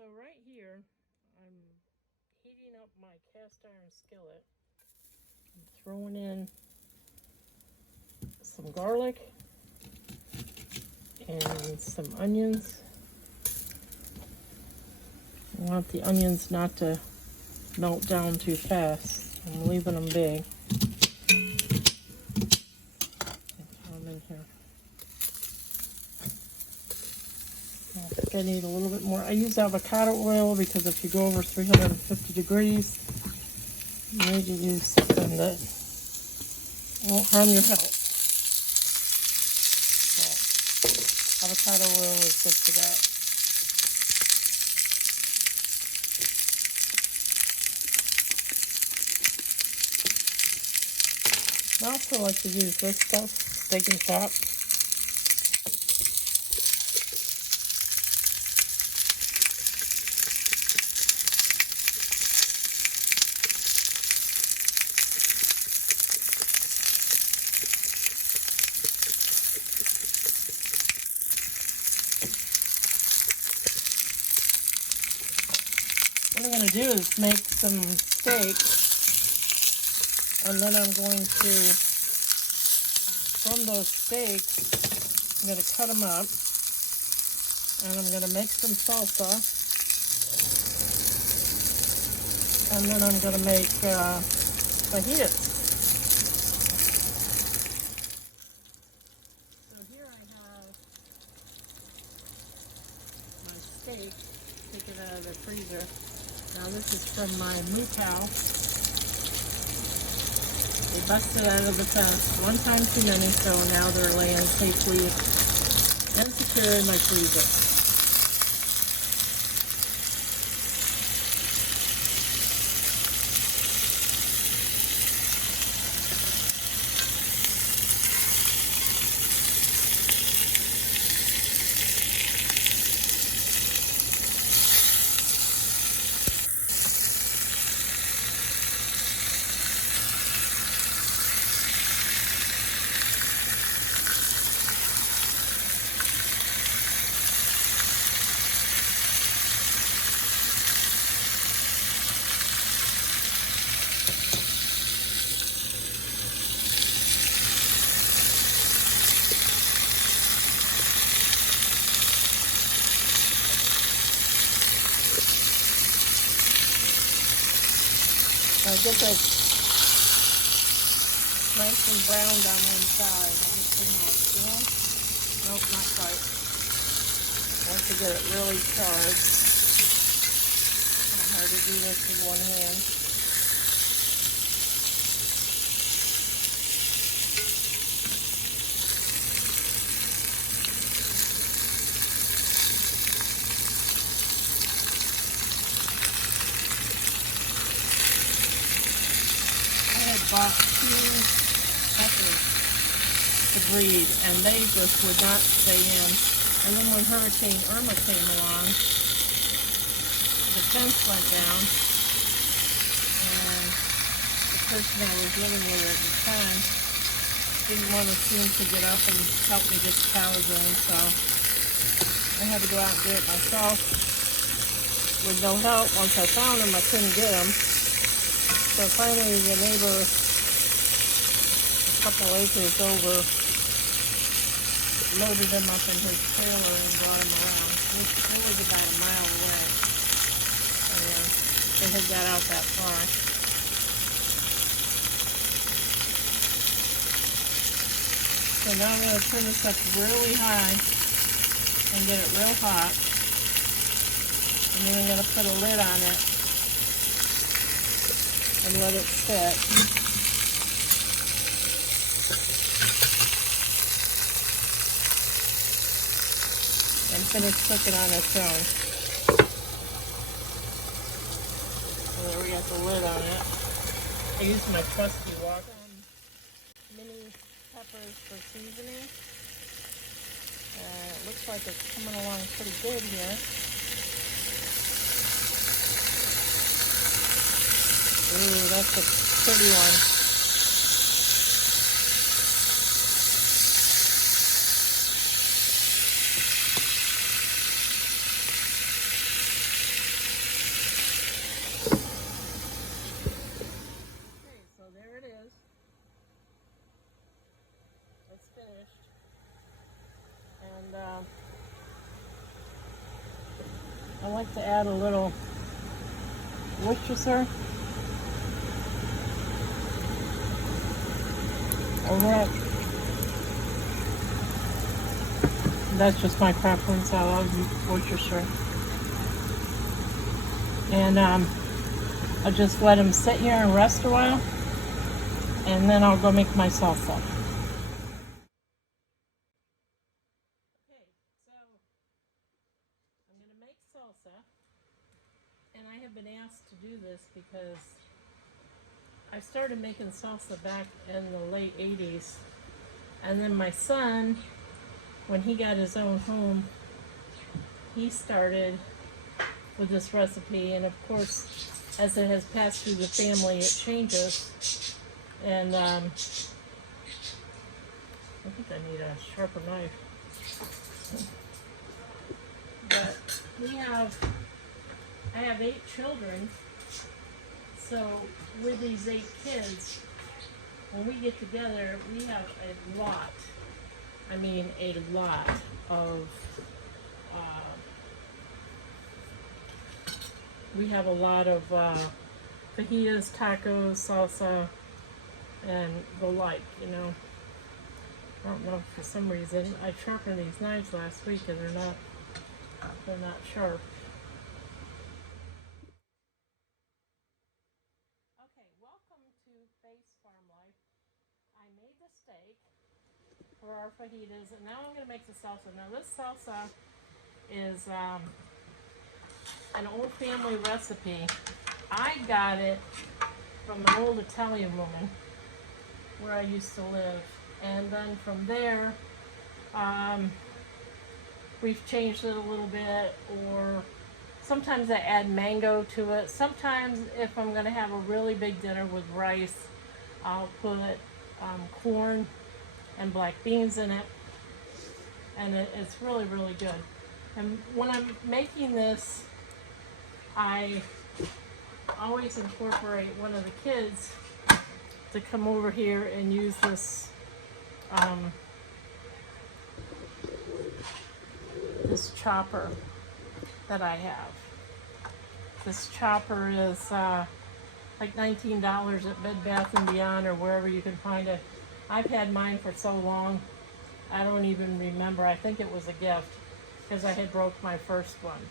So right here, I'm heating up my cast iron skillet. I'm throwing in some garlic and some onions. I want the onions not to melt down too fast. I'm leaving them big. Throw them in here. I think I need a little bit more. I use avocado oil because if you go over 350 degrees, you need to use something that won't harm your health. So, avocado oil is good for that. I also like to use this stuff, Steak and Shop. What I'm going to do is make some steak, and then I'm going to, from those steaks, I'm going to cut them up, and I'm going to make some salsa, and then I'm going to make fajitas. So here I have my steak, take it out of the freezer. Now this is from my moo cow. They busted out of the fence one time too many, so now they're laying safely and secure in my freezer. Get this nice and browned on one side. Let me see how it's doing. Nope, not quite. I want to get it really charred. It's kind of hard to do this with one hand. Bought 2 peppers to breed, and they just would not stay in. And then when Hurricane Irma came along, the fence went down, and the person I was living with at the time didn't want to seem to get up and help me get the cows in, so I had to go out and do it myself with no help. Once I found them, I couldn't get them. So finally, the neighbor, a couple acres over, loaded them up in his trailer and brought them around. It was about a mile away. So they had got out that far. So now I'm going to turn this up really high and get it real hot. And then I'm going to put a lid on it and let it sit. And finish cooking on its own. So there we got the lid on it. I use my trusty wok. Mini peppers for seasoning. It looks like it's coming along pretty good here. Ooh, that's a pretty one. I like to add a little Worcestershire over it. That's just my preference. I love Worcestershire. And I'll just let them sit here and rest a while, and then I'll go make my salsa. Okay, so I'm going to make salsa, and I have been asked to do this because I started making salsa back in the late 80s, and then my son, when he got his own home, he started with this recipe, and of course, as it has passed through the family, it changes. And I think I need a sharper knife. But I have 8 children, so with these 8 kids, when we get together, we have a lot, I mean a lot of, we have a lot of fajitas, tacos, salsa, and the like, you know. I don't know, for some reason, I sharpened these knives last week and they're not sharp. Okay, welcome to Faith's Farm Life. I made the steak for our fajitas, and now I'm going to make the salsa. Now this salsa is an old family recipe. I got it from an old Italian woman where I used to live, and then from there we've changed it a little bit, or sometimes I add mango to it. Sometimes if I'm going to have a really big dinner with rice, I'll put corn and black beans in it, and it's really, really good. And when I'm making this, I always incorporate one of the kids to come over here and use this this chopper that I have. This chopper is like $19 at Bed Bath & Beyond or wherever you can find it. I've had mine for so long, I don't even remember. I think it was a gift because I had broke my first one.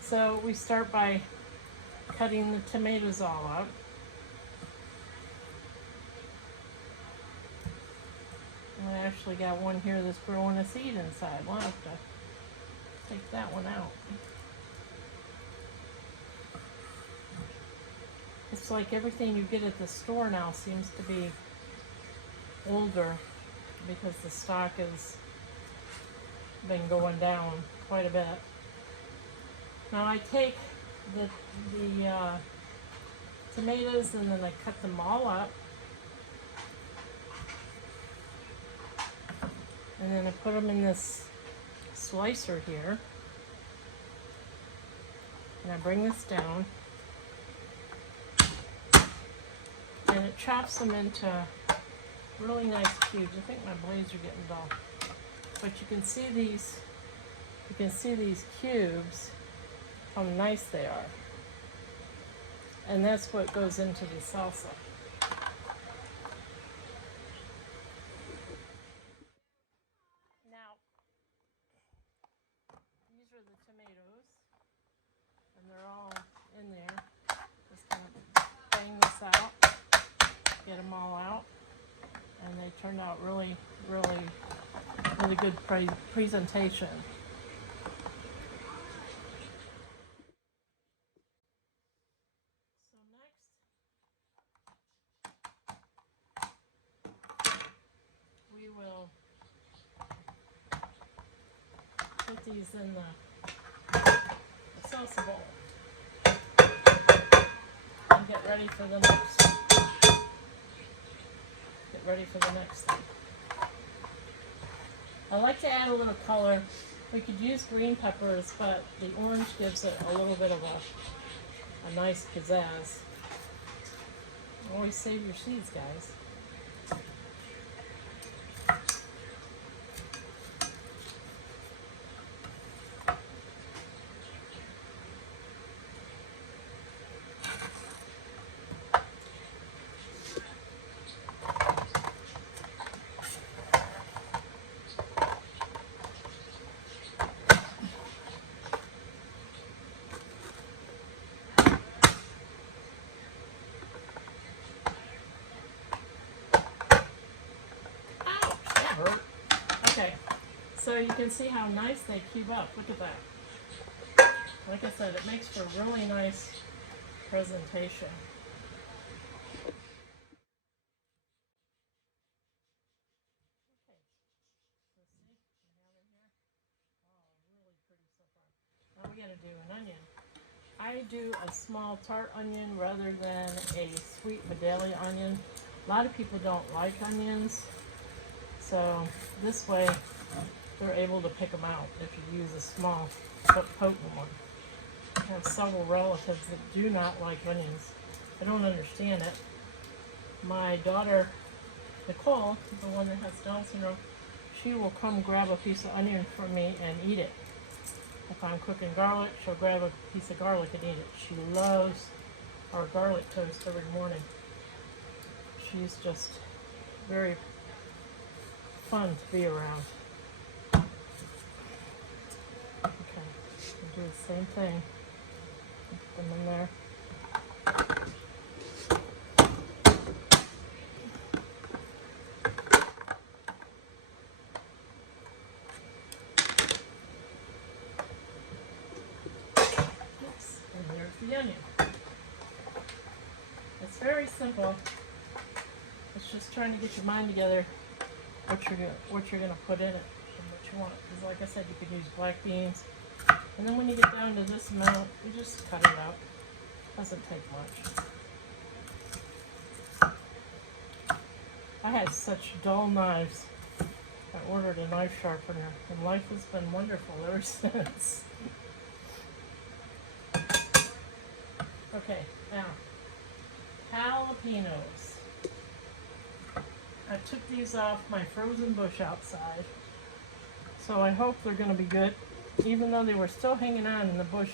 So we start by cutting the tomatoes all up. And I actually got one here that's growing a seed inside. We'll have to take that one out. It's like everything you get at the store now seems to be older because the stock has been going down quite a bit. Now I take the tomatoes and then I cut them all up, and then I put them in this slicer here, and I bring this down, and it chops them into really nice cubes. I think my blades are getting dull, but you can see these cubes, how nice they are. And that's what goes into the salsa. Now, these are the tomatoes, and they're all in there. Just gonna bang this out, get them all out, and they turned out really, really, really good presentation. We will put these in the salsa bowl and get ready for the next thing. I like to add a little color. We could use green peppers, but the orange gives it a little bit of a nice pizzazz. Always save your seeds, guys. So you can see how nice they cube up. Look at that. Like I said, it makes for a really nice presentation. Now we gotta do an onion. I do a small tart onion rather than a sweet Vidalia onion. A lot of people don't like onions, so this way they're able to pick them out if you use a small but potent one. I have several relatives that do not like onions. I don't understand it. My daughter, Nicole, the one that has Down syndrome, she will come grab a piece of onion from me and eat it. If I'm cooking garlic, she'll grab a piece of garlic and eat it. She loves our garlic toast every morning. She's just very fun to be around. Okay, we'll do the same thing. Put them in there. And here's the onion. It's very simple. It's just trying to get your mind together what you're gonna put in it and what you want. Because like I said, you could use black beans. And then when you get down to this amount, you just cut it out. Doesn't take much. I had such dull knives. I ordered a knife sharpener, and life has been wonderful ever since. Okay, now, jalapenos. I took these off my frozen bush outside, so I hope they're going to be good. Even though they were still hanging on and the bush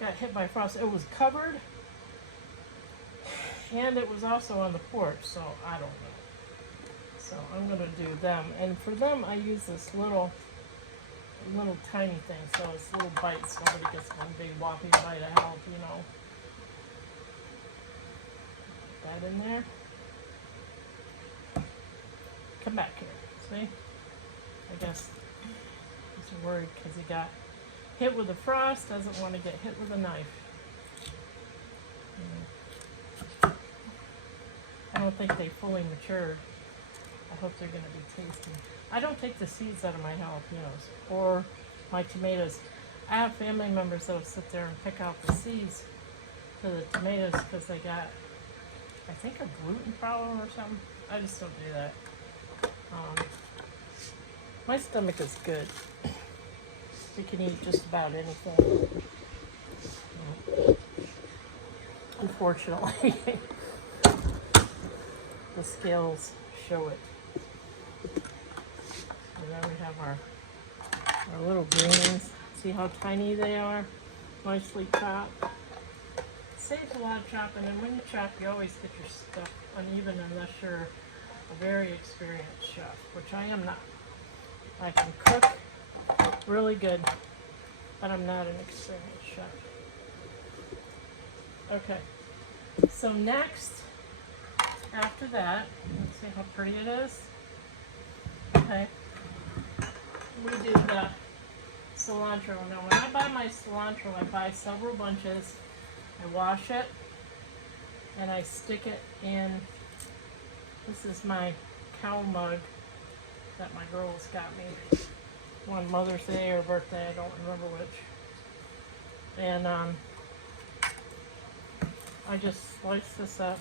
got hit by frost, it was covered, and it was also on the porch, so I don't know. So I'm going to do them, and for them I use this little tiny thing, so it's little bites. Nobody gets one big whopping bite of jalapeno. Put that in there. Come back here. See? I guess he's worried because he got hit with the frost, doesn't want to get hit with a knife. I don't think they fully matured. I hope they're going to be tasty. I don't take the seeds out of my jalapenos or my tomatoes. I have family members that will sit there and pick out the seeds for the tomatoes because they got, I think, a gluten problem or something. I just don't do that. My stomach is good. We can eat just about anything. Unfortunately, the scales show it. And then we have our little greens. See how tiny they are? Nicely chopped. Saves a lot of chopping, and when you chop, you always get your stuff uneven unless you're a very experienced chef, which I am not. I can cook really good, but I'm not an experienced chef. Okay, so next, after that, let's see how pretty it is. Okay, we do the cilantro. Now when I buy my cilantro, I buy several bunches. I wash it and I stick it in. This is my cow mug that my girls got me one Mother's Day or birthday, I don't remember which. And I just slice this up.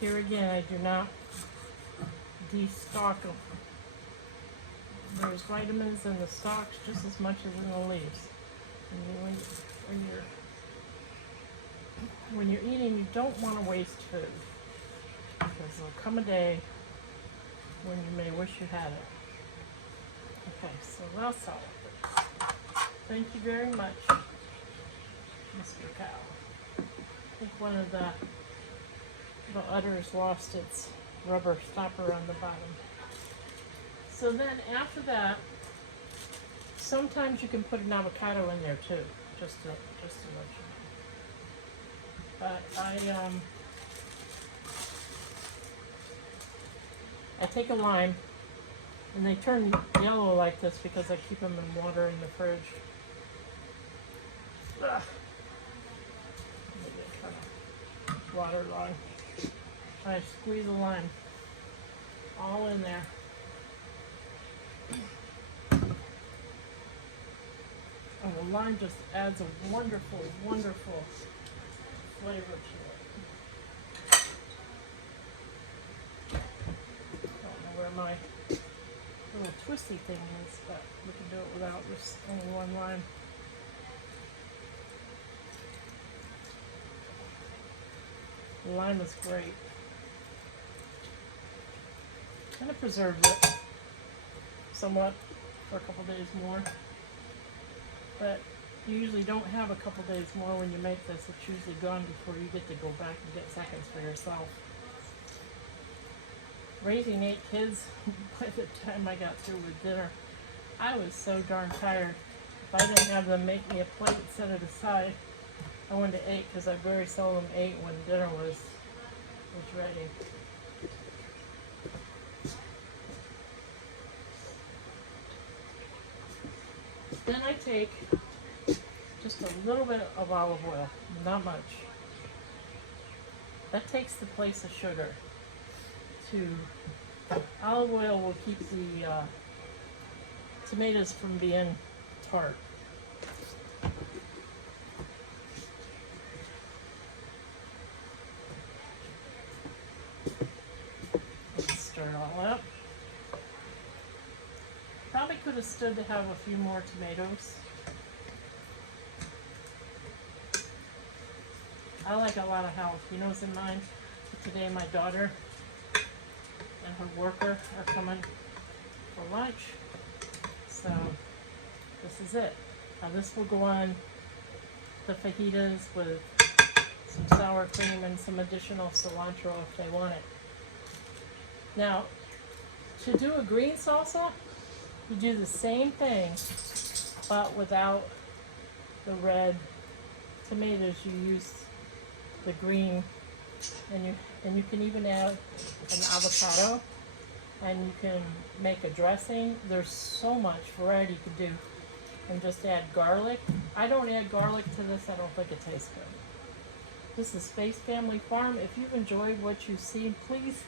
Here again, I do not de-stalk them. There's vitamins in the stalks just as much as in the leaves. And when you're eating, you don't want to waste food, because there'll come a day when you may wish you had it. Okay, so that's all. Thank you very much, Mr. Cow. I think one of the udders lost its rubber stopper on the bottom. So then after that, sometimes you can put an avocado in there too, just to let you know. But I take a lime, and they turn yellow like this because I keep them in water in the fridge. Ugh. Maybe I kind of waterlogged. I squeeze the lime all in there. And the lime just adds a wonderful, wonderful flavor to it. I don't know where my little twisty thing is, but we can do it without just only one lime. The lime is great. Kind of preserves it somewhat for a couple days more. But you usually don't have a couple days more when you make this. It's usually gone before you get to go back and get seconds for yourself. Raising 8 kids, by the time I got through with dinner, I was so darn tired. If I didn't have them make me a plate and set it aside, I went to 8 because I very seldom ate when dinner was ready. Then I take just a little bit of olive oil, not much. That takes the place of sugar. Olive oil will keep the tomatoes from being tart. Let's stir it all up. Probably could have stood to have a few more tomatoes. I like a lot of jalapenos in mine. Today my daughter and her worker are coming for lunch. So this is it. Now this will go on the fajitas with some sour cream and some additional cilantro if they want it. Now, to do a green salsa, you do the same thing, but without the red tomatoes. You use the green, and you can even add an avocado, and you can make a dressing. There's so much variety you can do, and just add garlic. I don't add garlic to this. I don't think it tastes good. This is Space Family Farm. If you've enjoyed what you've seen, please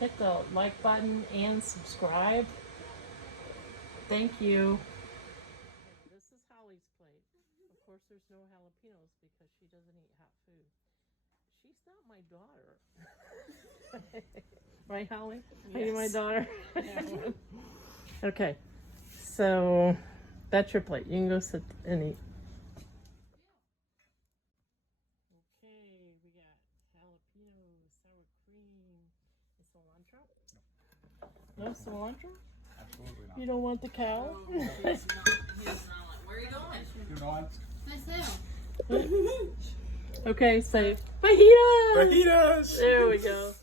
hit the like button and subscribe. Thank you. This is Holly's plate. Of course, there's no jalapenos because she doesn't eat hot food. She's not my daughter. Right, Holly? Yes. Are you my daughter? Yeah. Okay, so that's your plate. You can go sit and eat. Okay, we got jalapeno, sour cream, and cilantro. No cilantro? Absolutely not. You don't want the cow? He's not like, where are you going? You know what? Myself. Okay, say fajitas! Fajitas! There we go.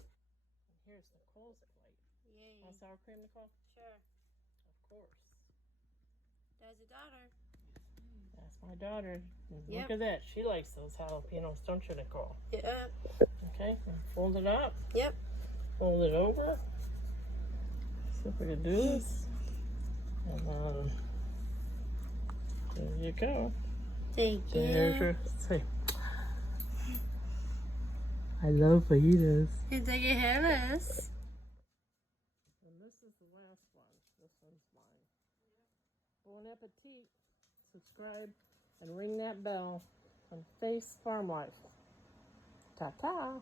Here's Nicole's plate. Yay. Want sour cream, Nicole? Sure. Of course. There's a daughter. That's my daughter. Yep. Look at that. She likes those jalapenos, don't you, Nicole? Yep. Okay, fold it up. Yep. Fold it over. See if we can do this. And then there you go. Thank you. There's your say. I love fajitas. And take your hairless. And this is the last one. This one's mine. Bon appetit. Subscribe and ring that bell on Face Farm Life. Ta-ta.